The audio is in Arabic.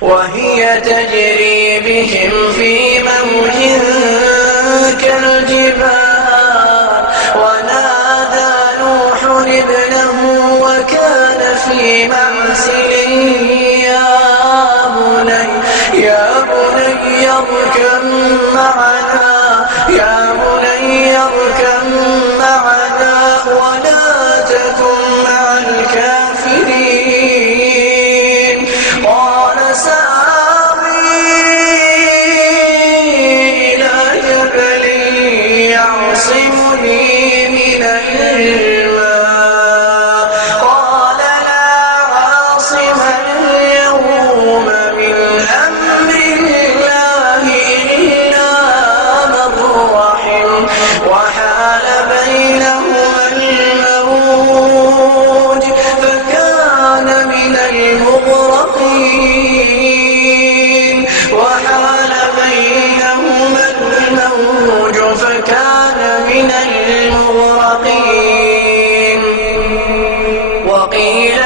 وهي تجري بهم في موج كالجبال ونادى نوح ابنه وكان في معزل يا بني اركب معنا ولا تكن مع الكافرين قال سآوي إلى جبل يعصمني من الماء قال لا عاصم اليوم من أمر الله إلا من رحم وحال بينهما الموج فكان من المغرقين وقيل